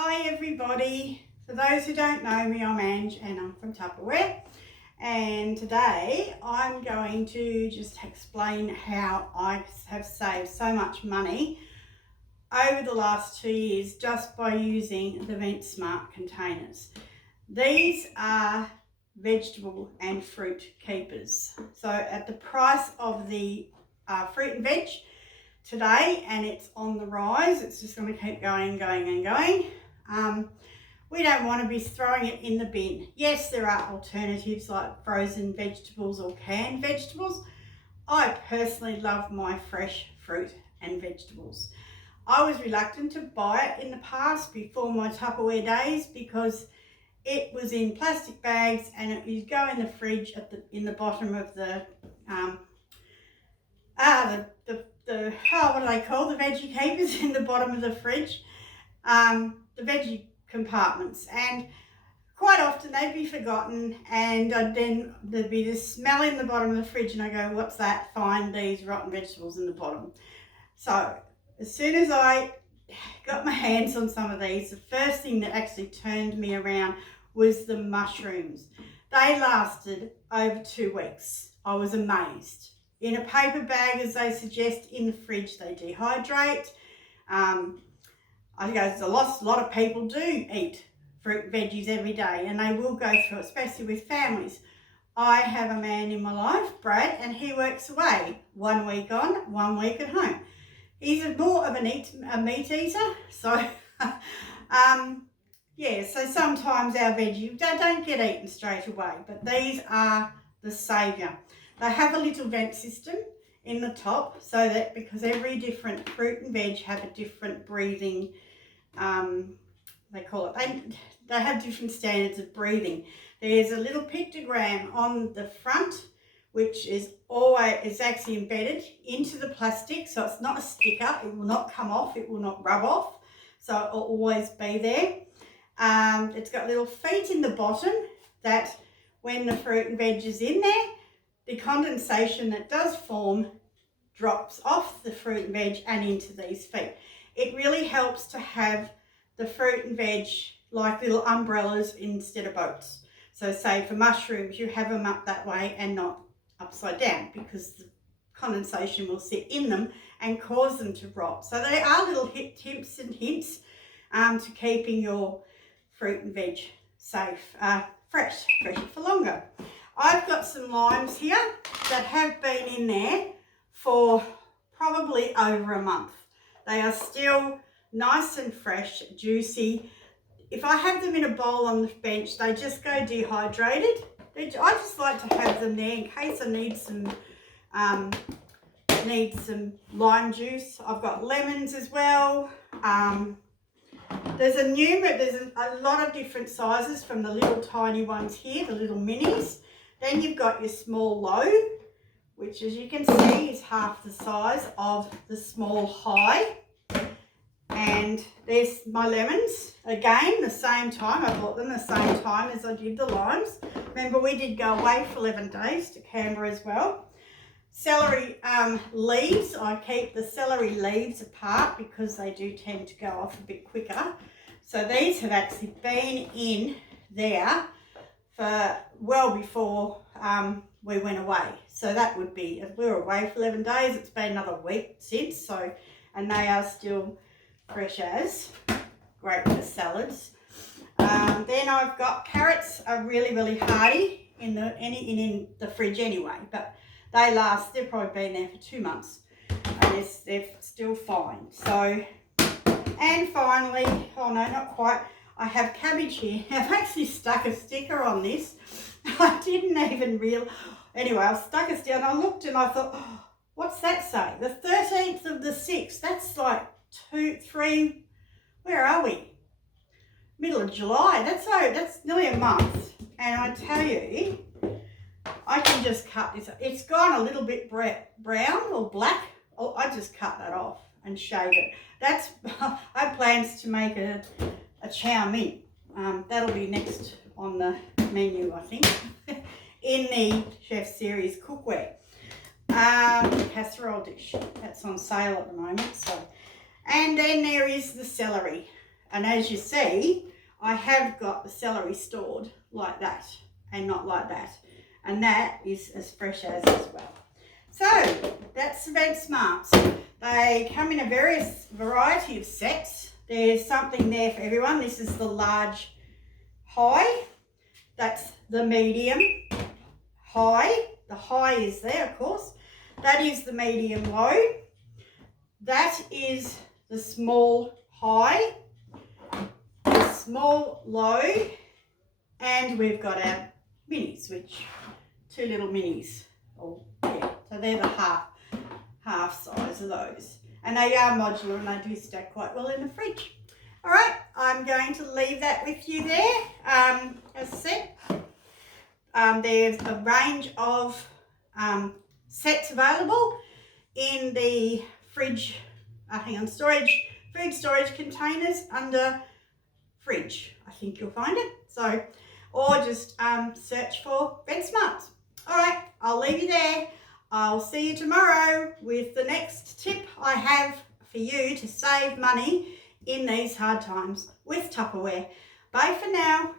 Hi everybody, for those who don't know me, I'm Ange and I'm from Tupperware, and today I'm going to just explain how I have saved so much money over the last 2 years just by using the Ventsmart containers. These are vegetable and fruit keepers. So at the price of the fruit and veg today, and it's on the rise, it's just going to keep going. We don't want to be throwing it in the bin. Yes, there are alternatives like frozen vegetables or canned vegetables. I personally love my fresh fruit and vegetables. I was reluctant to buy it in the past before my Tupperware days because it was in plastic bags and it would go in the fridge in the bottom of the what do they call the veggie keepers in the bottom of the fridge, the veggie compartments, and quite often they'd be forgotten, and then there'd be this smell in the bottom of the fridge and I go, what's that? Find these rotten vegetables in the bottom. So as soon as I got my hands on some of these, the first thing that actually turned me around was the mushrooms. They lasted over 2 weeks. I was amazed. In a paper bag, as they suggest, in the fridge, they dehydrate. I guess a lot of people do eat fruit and veggies every day, and they will go through it, especially with families. I have a man in my life, Brad, and he works away 1 week on, 1 week at home. He's more of a meat eater, so yeah, so sometimes our veggies don't get eaten straight away, but these are the saviour. They have a little vent system in the top, so that because every different fruit and veg have a different breathing, they call it, they have different standards of breathing. There's a little pictogram on the front, which is actually embedded into the plastic, so it's not a sticker, it will not come off, it will not rub off, so it will always be there. It's got little feet in the bottom that when the fruit and veg is in there, the condensation that does form drops off the fruit and veg and into these feet. It really helps to have the fruit and veg like little umbrellas instead of boats. So say for mushrooms, you have them up that way and not upside down, because the condensation will sit in them and cause them to rot. So they are little tips and hints to keeping your fruit and veg safe, fresh for longer. I've got some limes here that have been in there for probably over a month. They are still nice and fresh, juicy. If I have them in a bowl on the bench, they just go dehydrated. I just like to have them there in case I need some lime juice. I've got lemons as well. There's a lot of different sizes, from the little tiny ones here, the little minis. Then you've got your small low, which as you can see is half the size of the small high. And there's my lemons, again the same time, I bought them the same time as I did the limes. Remember, we did go away for 11 days to Canberra as well. Celery leaves, I keep the celery leaves apart because they do tend to go off a bit quicker. So these have actually been in there for well before we went away. So that would be, if we were away for 11 days, it's been another week since, so, and they are still fresh as, great for salads. Then I've got carrots, are really hardy in the fridge anyway, but they've probably been there for 2 months and they're still fine. So, and finally, oh no, not quite, I have cabbage here. I've actually stuck a sticker on this. I didn't even realize. Anyway, I stuck a sticker and I looked and I thought, oh, what's that say? The 13th of the 6th. That's like 3, where are we? Middle of July. That's nearly a month. And I tell you, I can just cut this. It's gone a little bit brown or black. Oh, I just cut that off and shave it. I have plans to make a chow mein. That'll be next on the menu, I think, in the Chef Series cookware. Casserole dish. That's on sale at the moment. So, and then there is the celery. And as you see, I have got the celery stored like that and not like that. And that is as fresh as well. So that's the Ventsmarts. They come in a variety of sets. There's something there for everyone. This is the large high. That's the medium high. The high is there, of course. That is the medium low. That is the small high, the small low, and we've got our minis, which 2 little minis. Oh, yeah. So they're the half size of those. And they are modular and they do stack quite well in the fridge. All right, I'm going to leave that with you there. As I said, there's a range of sets available in the fridge, food storage containers under fridge. I think you'll find it. So, or just search for Ventsmarts. All right, I'll leave you there. I'll see you tomorrow with the next tip I have for you to save money in these hard times with Tupperware. Bye for now.